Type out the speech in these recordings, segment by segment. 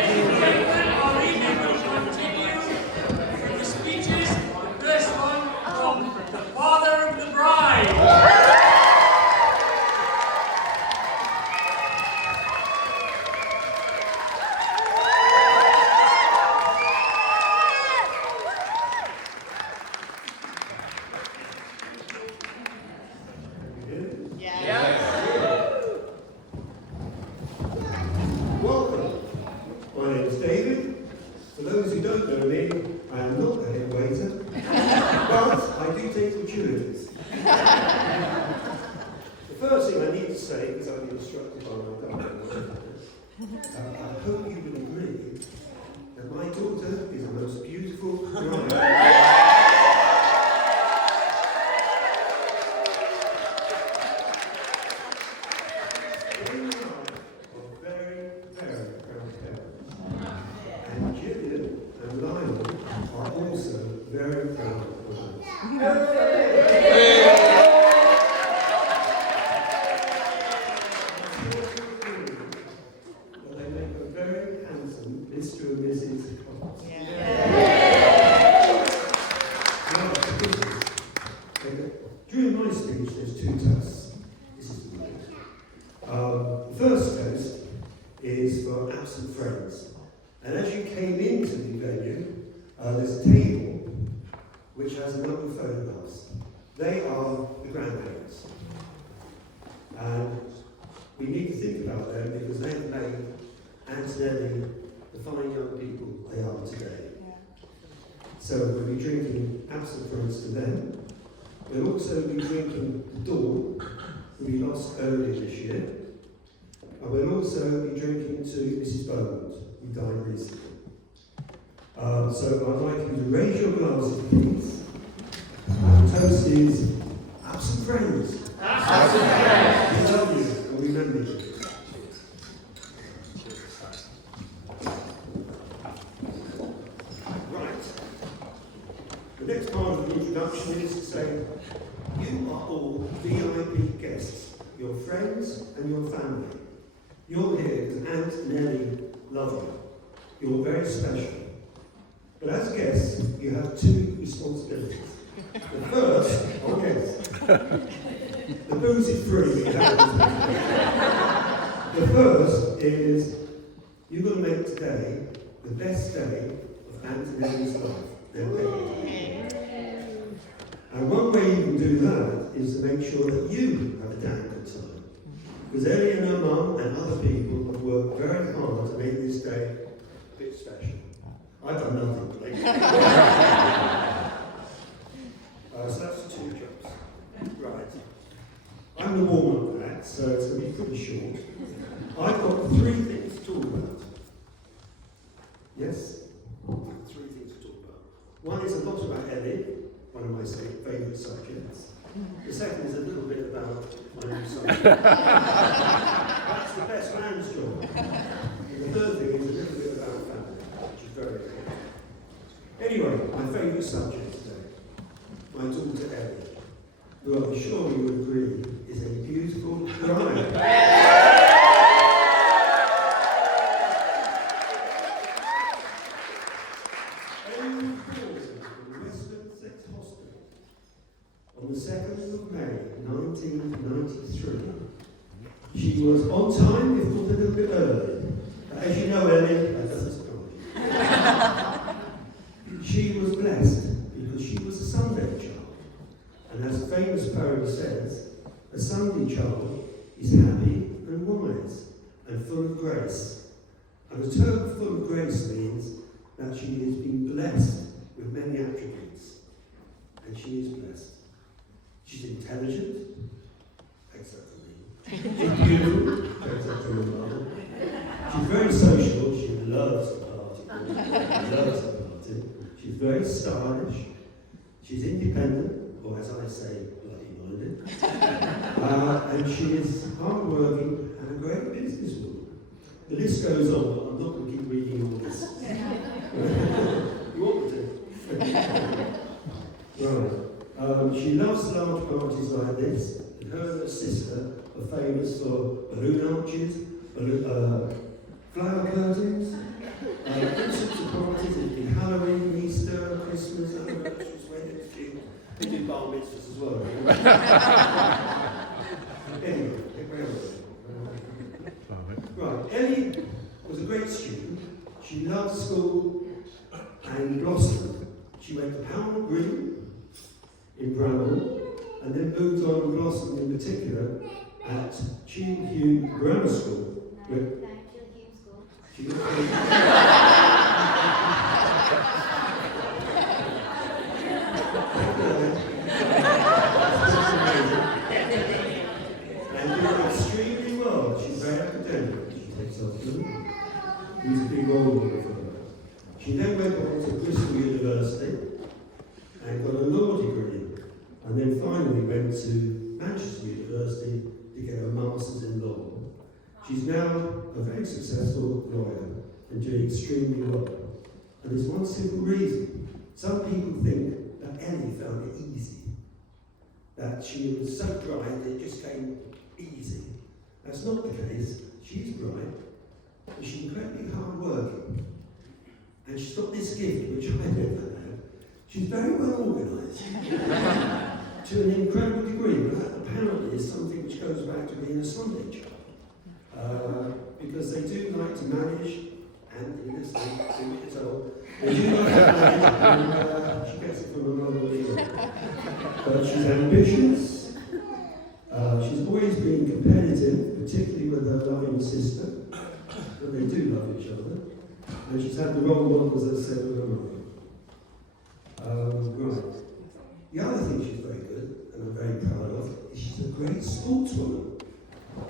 Ladies and gentlemen, our evening will continue with the speeches. The first one from the father of the bride. Welcome. My name is David. For those who don't know me, I am not a head waiter, but I do take gratuities. The first thing I need to say, because I've been instructed by my doctor, I hope you will agree that my daughter is the most beautiful bride. Very proud of the they make a very handsome Mr. and Mrs. Cox. During my speech, there's two tests. This is the first test is for absent friends. And as you came into the venue, there's a table which has a number of photographs. They are the grandparents. And we need to think about them because they have made Aunt and Ellie the fine young people they are today. So we'll be drinking absent friends to them. We'll also be drinking the Dawn, who we lost earlier this year. And we'll also be drinking to Mrs. Beaumont, who died recently. So I'd like you to raise your glasses, please. The toast is absent friends. Absent friends. We love you and we remember you. Right. The next part of the introduction is to say, you are all VIP guests, your friends and your family. You're here because Aunt and Ellie love you. You're very special. But as guests, you have two responsibilities. The first, oh yes, the booze is free. The first is, you've got to make today the best day of Aunt and Ellie's life. And one way you can do that is to make sure that you have a damn good time. Because Ellie and her mum and other people have worked very hard to make this day a bit special. I've done nothing lately. So that's two jobs. Right. I'm the warm-up act, so it's going to be pretty short. I've got three things to talk about. Yes? Three things to talk about. One is a lot about Ellie, one of my favourite subjects. The second is a little bit about my own subject. That's the best man's job. And the third thing is a little bit about family, which is very important. Anyway, my favourite subject today, my daughter Ellie, who I'm sure you would agree is a beautiful bride. On the 2nd of May, 1993. She was on time, if not a little bit early. As you know, Ellie, that doesn't surprise you. She was blessed because she was a Sunday child. And as a famous poem says, a Sunday child is happy and wise and full of grace. And the term full of grace means that she has been blessed with many attributes. And she is blessed. She's intelligent, except for me. She's beautiful, except for her mother. She's very social, she loves the party. Loves the party. She's very stylish. She's independent, or as I say, bloody-minded. And she is hard-working and a great businesswoman. The list goes on, but I'm not going to keep reading all this. You want me to? Right. She loves large parties like this, and her and her sister are famous for balloon arches, flower curtains, They do bar mitzvahs as well. Anyway, right, Ellie was a great student. She loved school and blossomed. She went to Pownell Green in Bramble and then moved on and blossomed in particular at Hume Grammar School. She got and did extremely well. She's very academic. She takes off good. He was a big role model for her. She then went on to Bristol University and got a law degree, and then finally went to Manchester University to get her Masters in Law. She's now a very successful lawyer and doing extremely well. And there's one simple reason. Some people think that Ellie found it easy, that she was so bright that it just came easy. That's not the case. She's bright, but she's incredibly hard working. And she's got this gift, which I never had. She's very well organised. To an incredible degree, but that apparently is something which goes back to being a Sunday child. Because they do like to manage, and in this thing, they do like to manage, and she gets it from her mother leader. But she's ambitious, she's always been competitive, particularly with her loving sister, but they do love each other. And she's had the role models, as I said, with her mother. Right. The other thing she's very good, and I'm very proud of, is she's a great sportswoman.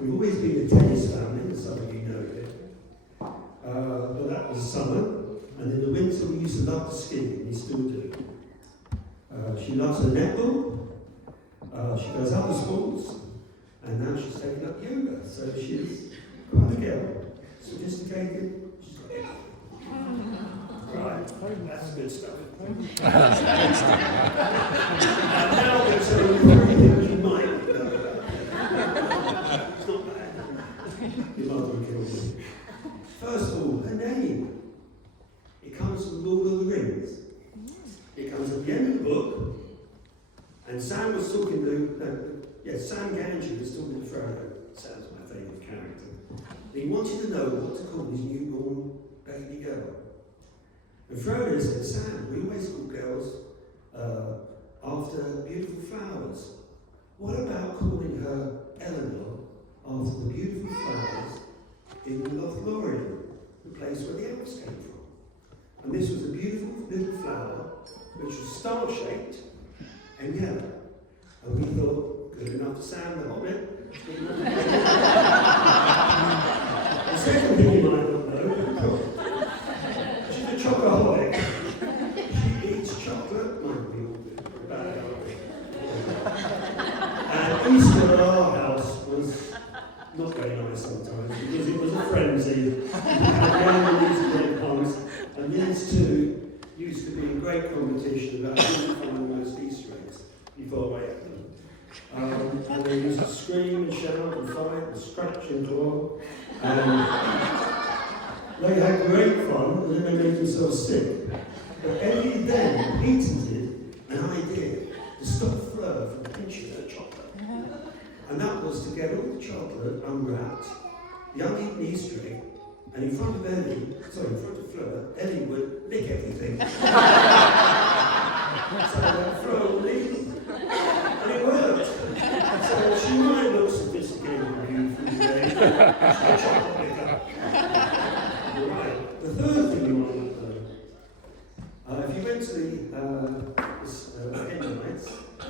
We've always been a tennis family, and some of you know it. But that was summer, and in the winter we used to love to ski, and we still do. She loves her netball, she does other sports, and now she's taking up yoga, so she's quite a girl. Sophisticated, she's got everything. Right, that's good stuff. And now we're going to tell you everything you might know about. It's not bad. Your mother will kill me. First of all, her name. It comes from Lord of the Rings. It comes at the end of the book, and Sam was talking to, Sam Ganji was talking to Frodo. Sam's my favourite character. And he wanted to know what to call his newborn baby girl. And Frodo said, Sam, we always call girls after beautiful flowers. What about calling her Eleanor after the beautiful flowers in Lothlorien, the place where the elves came from? And this was a beautiful little flower which was star-shaped and yellow. And we thought, good enough to Sam the Hobbit. The second thing you might not know, she's a chocoholic. She eats chocolate, might be all bad. And Easter at our house was not very nice sometimes because it was a frenzy. We had young and these great puns, and these two used to be in great competition about who would find the most Easter eggs before I ate them. And they used to scream and shout and fight and scratch and claw. They had great fun, and then they made themselves sick. But Ellie then patented an idea to stop Fleur from pinching her chocolate. And that was to get all the chocolate unwrapped, the uneaten Easter egg, and in front of Fleur, Ellie would lick everything. So Fleur would leave them. And it worked. So she might look sophisticated and beautiful today. She's a chocolate licker. Right. The third thing you might not know, if you went to the end nights,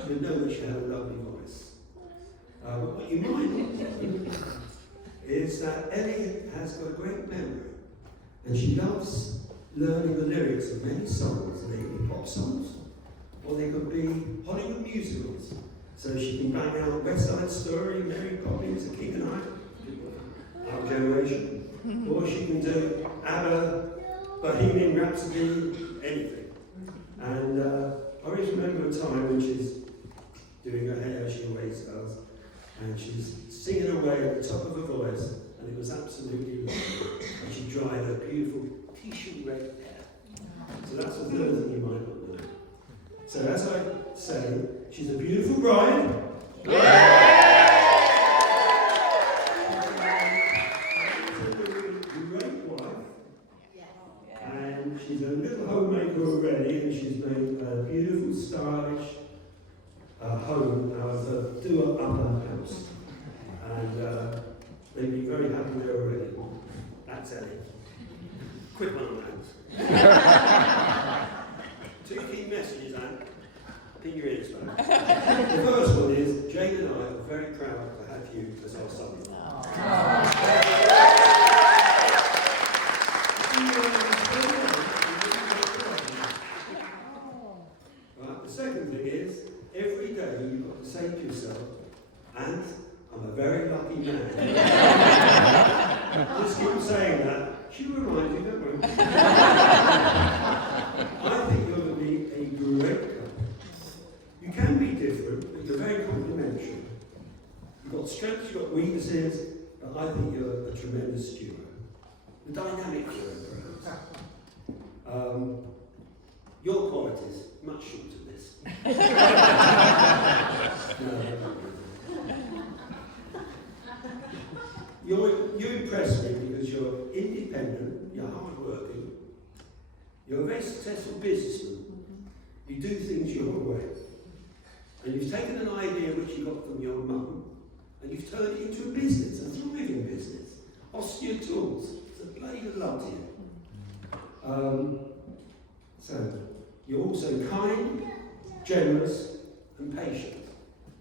you'd know that she had a lovely voice. But what you might not know is that Ellie has got a great memory, and she loves learning the lyrics of many songs. They could be pop songs, or they could be Hollywood musicals. So she can bang out West Side Story, Mary Poppins, The King and I, our generation. Or she can do ABBA, Bohemian Rhapsody, anything. And I always remember a time when she's doing her hair, she always does, and she's singing away at the top of her voice, and it was absolutely lovely. And she dried her beautiful tissue red hair. So that's the third thing you might not know. So as I say she's a beautiful bride. And she's a little homemaker already, and she's made a beautiful, stylish home out of a do-up upper house. And they'd be very happy there already. That's Ellie. Quick one on that. 2 key messages, Anne. Pin your ears, man. The first one is, Jane and I are very proud to have you as our son. Right, the second thing is, every day you've got to say to yourself, and I'm a very lucky man. Just keep saying that. She'll remind you, don't worry. I think you're going to be a great couple. You can be different, but you're very complementary. You've got strengths, you've got weaknesses, but I think you're a tremendous duo. The dynamic duo, perhaps. Your qualities, much short of this. You impress me because you're independent, you're hard-working, you're a very successful businessman, you do things your way, and you've taken an idea which you got from your mum, and you've turned it into a business, a thriving business. Ostia Tools, it's a blade of love to you. So, you're also kind, generous, and patient.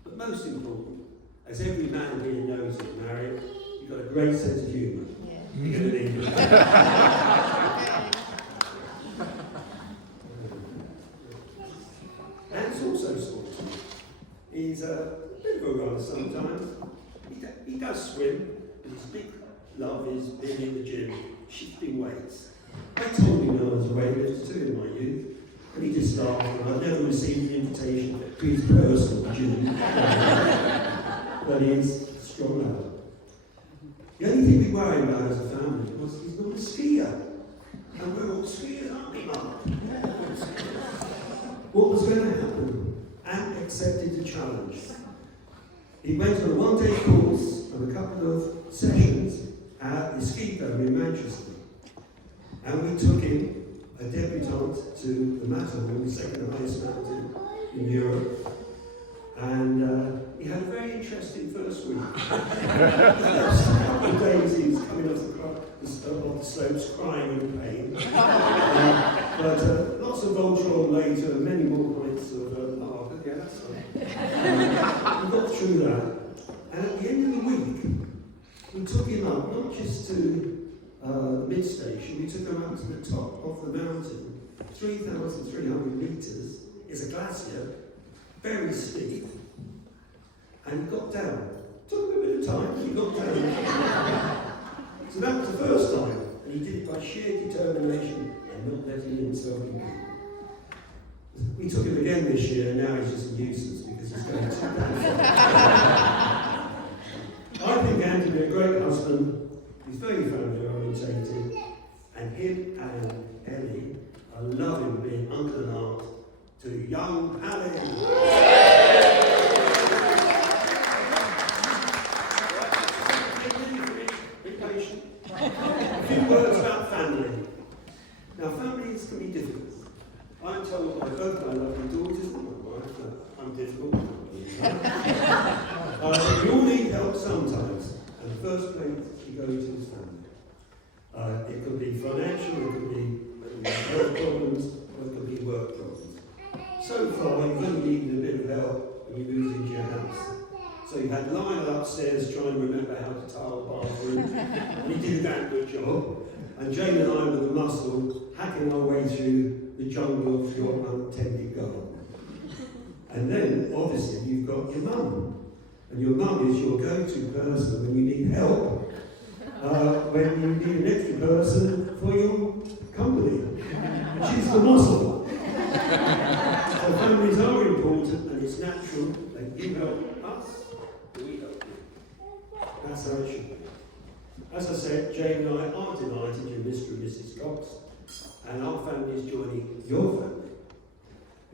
But most important, as every man here knows who's married, you've got a great sense of humour. Yeah. You're going to need it. Anne's also sporty. He's a bit of a runner sometimes. He does swim, but his big love is being in the gym, shifting weights. I told him I was a weightlifter too in my youth, and he just laughed, and I never received an invitation to his personal gym. But he's a strong lad. The only thing we worry about as a family was he's not a skier. And we're all skiers, aren't we, Mum? What was going to happen? Anne accepted the challenge. He went on a one-day course and a couple of sessions at the ski dome in Manchester. And we took him, a debutante, to the Matterhorn, the second highest mountain in Europe. And he had a very interesting first week. The first couple of days he was coming off the slopes crying in pain. But lots of Voltron later, many more points of but yeah, that's fine. We got through that. And at the end of the week, we took him up, not just to the mid-station, we took him up to the top of the mountain. 3,300 metres is a glacier, very steep. And he got down. Took him a bit of time, but he got down. So that was the first time. And he did it by sheer determination and not letting himself go. We took him again this year, and now he's just a nuisance because he's going too bad. I think Andy would be a great husband. He's very family orientated. And him and Ellie are loving being uncle and aunt to young Ellie. A few words about family. Now, families can be difficult. I'm told by both my lovely daughters and my wife that I'm difficult. We all need help sometimes, and the first place you go to is family. It could be financial, it could be health problems, or it could be work problems. So far, you've only needed a bit of help when you moved into your house. So you had Lionel upstairs trying to remember how to tile the bathroom, and he did a damn good job. And Jane and I with the muscle, hacking our way through the jungle of your untended garden. And then, obviously, you've got your mum. And your mum is your go-to person when you need help, when you need an extra person for your company. She's the muscle. So families are important, and it's natural that you help us, we help you. That's how it should be. As I said, Jane and I are delighted you're Mr. and Mrs. Cox, and our family is joining your family.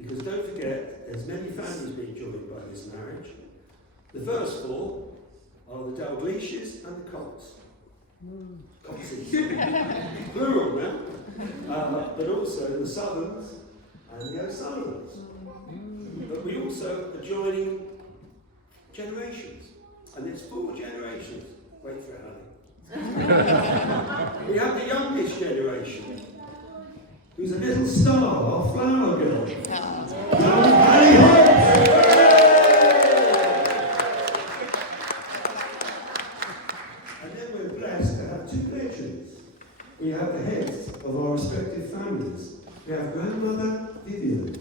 Because don't forget, There's many families being joined by this marriage. The first four are the Dalglishs and the Cots. Cottses. Plural now. But also the Southerns and the O'Sullivans. But we also are joining generations. And there's 4 generations. Wait for it, honey. We have the youngest generation, who's a little star, our flower girl. Ellie Hobbs. And then we're blessed to have 2 legends. We have the heads of our respective families. We have grandmother Vivian.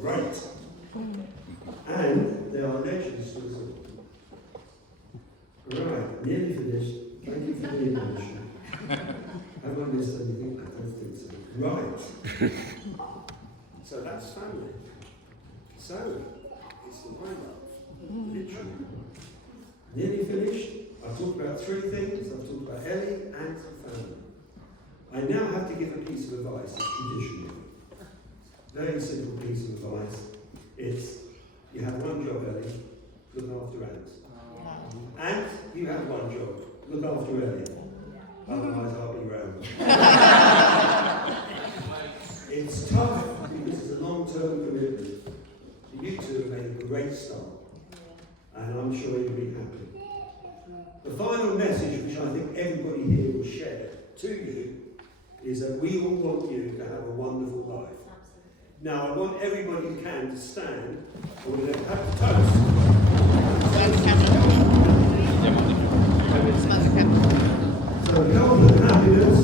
Right. And there are legends to us all. Right, nearly finished. Thank you for the emotion. Have I missed anything? I don't think so. Right. So that's family. So, it's the wind-up. Literally. Nearly finished. I've talked about 3 things. I've talked about Ellie and family. I now have to give a piece of advice, it's traditional. Very simple piece of advice. It's, you have one job, Ellie, look after Ant. And you have one job, look after Ellie. Otherwise I'll be round. It's tough because it's a long-term commitment. You 2 have made a great start. And I'm sure you'll be happy. The final message, which I think everybody here will share to you, is that we all want you to have a wonderful life. Now, I want everybody who can to stand, and we're going to have to toast. So, health and happiness.